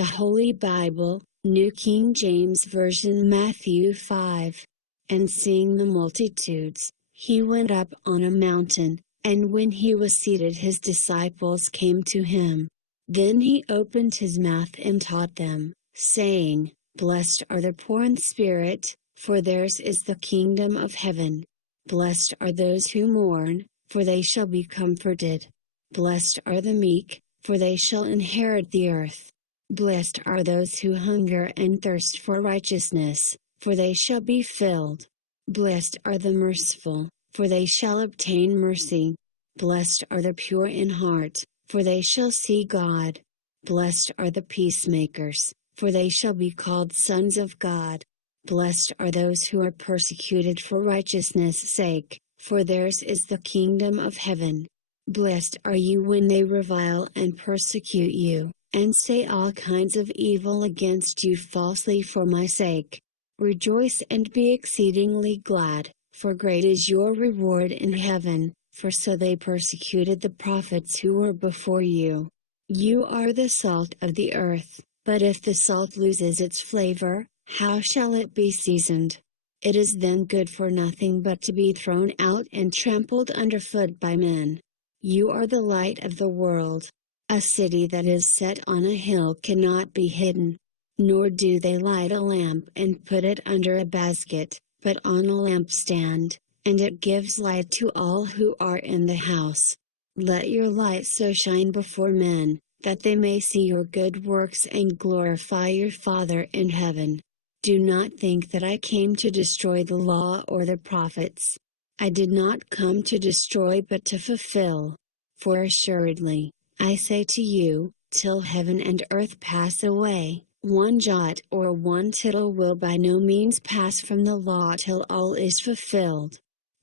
The Holy Bible, New King James Version, Matthew 5. And seeing the multitudes, he went up on a mountain, and when he was seated his disciples came to him. Then he opened his mouth and taught them, saying, Blessed are the poor in spirit, for theirs is the kingdom of heaven. Blessed are those who mourn, for they shall be comforted. Blessed are the meek, for they shall inherit the earth. Blessed are those who hunger and thirst for righteousness, for they shall be filled. Blessed are the merciful, for they shall obtain mercy. Blessed are the pure in heart, for they shall see God. Blessed are the peacemakers, for they shall be called sons of God. Blessed are those who are persecuted for righteousness' sake, for theirs is the kingdom of heaven. Blessed are you when they revile and persecute you, and say all kinds of evil against you falsely for my sake. Rejoice and be exceedingly glad, for great is your reward in heaven, for so they persecuted the prophets who were before you. You are the salt of the earth, but if the salt loses its flavor, how shall it be seasoned? It is then good for nothing but to be thrown out and trampled underfoot by men. You are the light of the world. A city that is set on a hill cannot be hidden. Nor do they light a lamp and put it under a basket, but on a lampstand, and it gives light to all who are in the house. Let your light so shine before men, that they may see your good works and glorify your Father in heaven. Do not think that I came to destroy the law or the prophets. I did not come to destroy but to fulfill. For assuredly, I say to you, till heaven and earth pass away, one jot or one tittle will by no means pass from the law till all is fulfilled.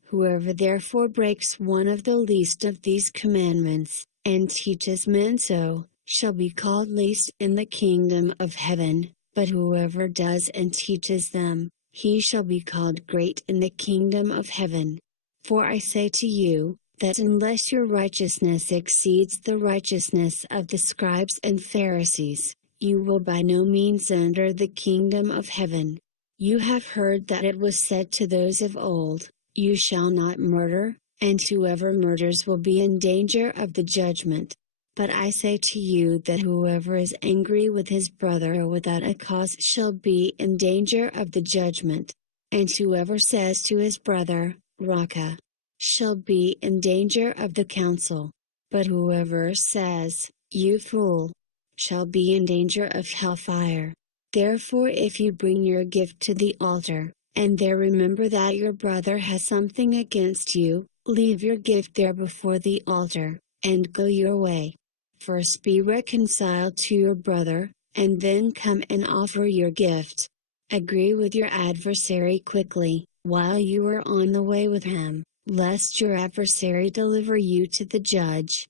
Whoever therefore breaks one of the least of these commandments, and teaches men so, shall be called least in the kingdom of heaven, but whoever does and teaches them, he shall be called great in the kingdom of heaven. For I say to you, that unless your righteousness exceeds the righteousness of the scribes and Pharisees, you will by no means enter the kingdom of heaven. You have heard that it was said to those of old, You shall not murder, and whoever murders will be in danger of the judgment. But I say to you that whoever is angry with his brother without a cause shall be in danger of the judgment. And whoever says to his brother, Raca, shall be in danger of the council. But whoever says, You fool, shall be in danger of hellfire. Therefore if you bring your gift to the altar, and there remember that your brother has something against you, leave your gift there before the altar, and go your way. First be reconciled to your brother, and then come and offer your gift. Agree with your adversary quickly, while you are on the way with him, lest your adversary deliver you to the judge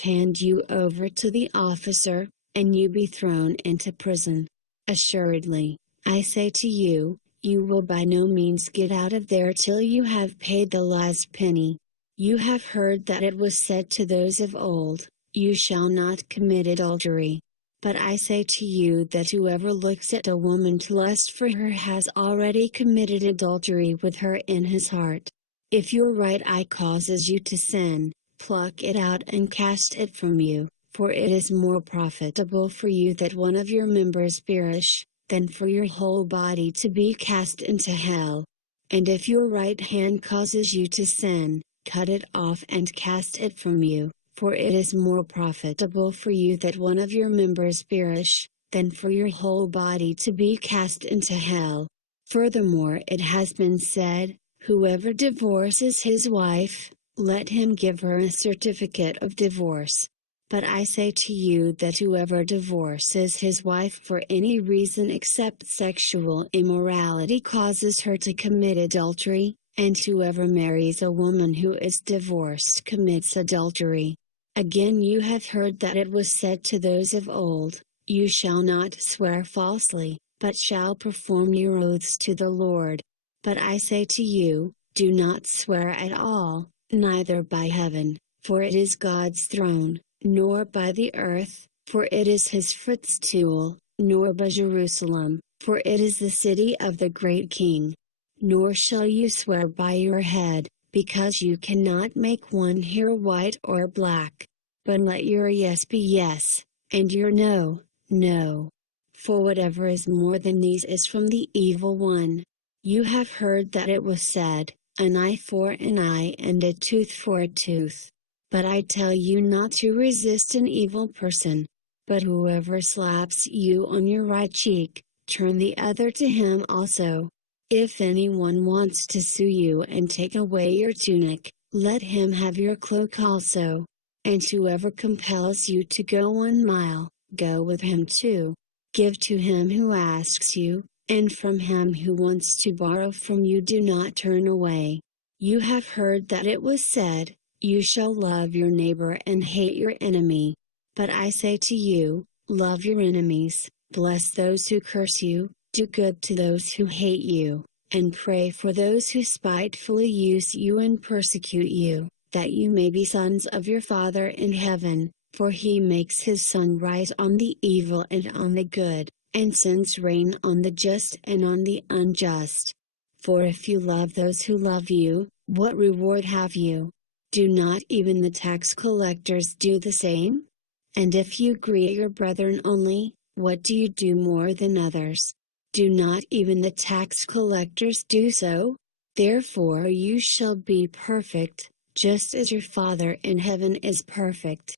hand you over to the officer, and you be thrown into prison. Assuredly, I say to you, you will by no means get out of there till you have paid the last penny. You have heard that it was said to those of old, You shall not commit adultery. But I say to you that whoever looks at a woman to lust for her has already committed adultery with her in his heart. If your right eye causes you to sin, pluck it out and cast it from you, for it is more profitable for you that one of your members perish, than for your whole body to be cast into hell. And if your right hand causes you to sin, cut it off and cast it from you, for it is more profitable for you that one of your members perish, than for your whole body to be cast into hell. Furthermore it has been said, Whoever divorces his wife, let him give her a certificate of divorce. But I say to you that whoever divorces his wife for any reason except sexual immorality causes her to commit adultery, and whoever marries a woman who is divorced commits adultery. Again you have heard that it was said to those of old, You shall not swear falsely, but shall perform your oaths to the Lord. But I say to you, do not swear at all, neither by heaven, for it is God's throne, nor by the earth, for it is his footstool, nor by Jerusalem, for it is the city of the great King. Nor shall you swear by your head, because you cannot make one hair white or black. But let your yes be yes, and your no, no. For whatever is more than these is from the evil one. You have heard that it was said, an eye for an eye and a tooth for a tooth. But I tell you not to resist an evil person. But whoever slaps you on your right cheek, turn the other to him also. If anyone wants to sue you and take away your tunic, let him have your cloak also. And whoever compels you to go 1 mile, go with him 2. Give to him who asks you, and from him who wants to borrow from you do not turn away. You have heard that it was said, you shall love your neighbor and hate your enemy. But I say to you, love your enemies, bless those who curse you, do good to those who hate you, and pray for those who spitefully use you and persecute you, that you may be sons of your Father in heaven, for he makes his sun rise on the evil and on the good, and sends rain on the just and on the unjust. For if you love those who love you, what reward have you? Do not even the tax collectors do the same? And if you greet your brethren only, what do you do more than others? Do not even the tax collectors do so? Therefore you shall be perfect, just as your Father in heaven is perfect.